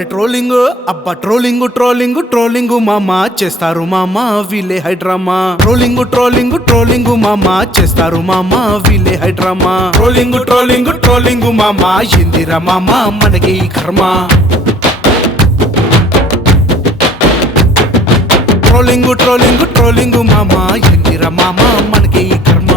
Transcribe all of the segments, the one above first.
trolling అబ్బా trolling trolling trolling మామా చేస్తారు మామా వీలే హైడ్రామా ట్రోలింగ్ ట్రోలింగ్ ట్రోలింగ్ మామా చేస్తారు మామా వీలే హైడ్రామా ట్రోలింగ్ ట్రోలింగ్ ట్రోలింగ్ మామా ఇందిరా మామా మనకి ఈ కర్మ ట్రోలింగ్ ట్రోలింగ్ ట్రోలింగ్ మామా ఇందిరా మామా మనకి ఈ కర్మ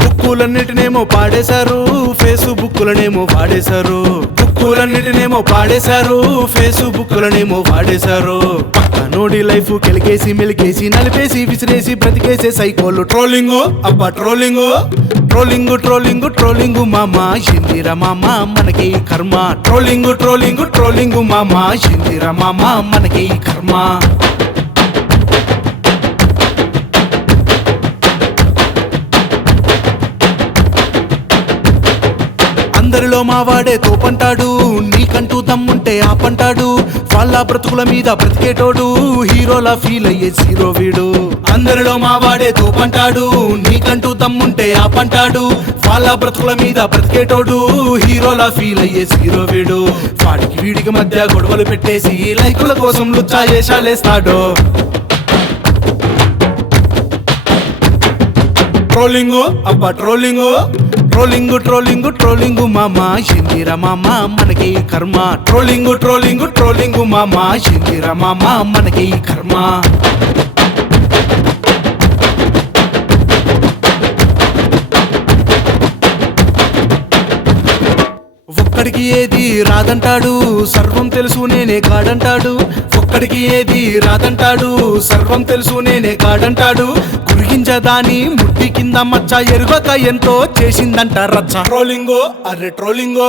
బుక్కులన్నిటినేమో పాడేశారు ఫేస్బుక్లనేమో వాడేశారు బుక్కులన్నిటినేమో పాడేశారు ఫేస్బుక్లనేమో వాడేశారు పక్కనోడి లైఫ్ కెలికేసి మెలికేసి నలిపేసి విసిరేసి బ్రతికేసే సైకోలు ట్రోలింగ్ అబ్బా ట్రోలింగ్ ట్రోలింగ్ ట్రోలింగ్ ట్రోలింగ్ మామా ఇందిరా మామా మనకి ఈ కర్మ ట్రోలింగ్ ట్రోలింగ్ ట్రోలింగ్ మామా ఇందిరా మామా మనకి ఈ కర్మ అందరిలో మావాడే తోపంటాడు నీకంటూ దమ్ముంటే ఆపంటాడు వాళ్ళ బ్రతుకుల మీద బ్రతికేటోడు హీరోలా ఫీల్ అయ్యే జీరో వీడు అందరిలో మావాడే తోపంటాడు నీకంటూ దమ్ముంటే ఆపంటాడు వాళ్ళ బ్రతుకుల మీద బ్రతికేటోడు హీరోలా ఫీల్ అయ్యే జీరో వీడు వాడికి వీడికి మధ్య గొడవలు పెట్టేసి లైకుల కోసం లుచ్చా వేషాలేస్తాడు ట్రోలింగ్ అబ్బా ట్రోలింగ్ ట్రోలింగ్ ట్రోలింగ్ ట్రోలింగ్ మామా ఇందిరా మామా మనకి ఈ కర్మ ట్రోలింగ్ ట్రోలింగ్ ట్రోలింగ్ మామా ఇందిరా మామా మనకి ఈ కర్మ ఒక్కడికి ఏది రాదంటాడు సర్వం తెలుసు నేనే కాడంటాడు ఒక్కడికి ఏది రాదంటాడు సర్వం తెలుసు నేనే కాడంటాడు గురిగించదాని ముట్టి కింద మచ్చ ఎరుగక ఎంతో చేసిందంట రచ్చ ట్రోలింగ్ అరే ట్రోలింగ్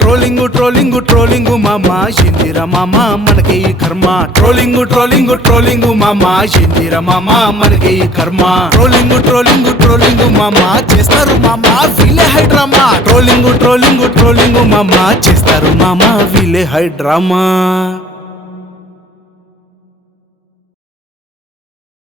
ట్రోలింగ్ ట్రోలింగ్ ట్రోలింగ్ మామా ఇందిరా మామా మనకి ఈ కర్మ ట్రోలింగ్ ట్రోలింగ్ ట్రోలింగ్ మామా ఇందిరా మామా మనకి ఈ కర్మ ట్రోలింగ్ ట్రోలింగ్ ట్రోలింగ్ మామా చేస్తారు మామా వీలే హైడ్రామా ట్రోలింగ్ ట్రోలింగ్ ట్రోలింగ్ మామా చేస్తారు మామా వీలే హైడ్రామా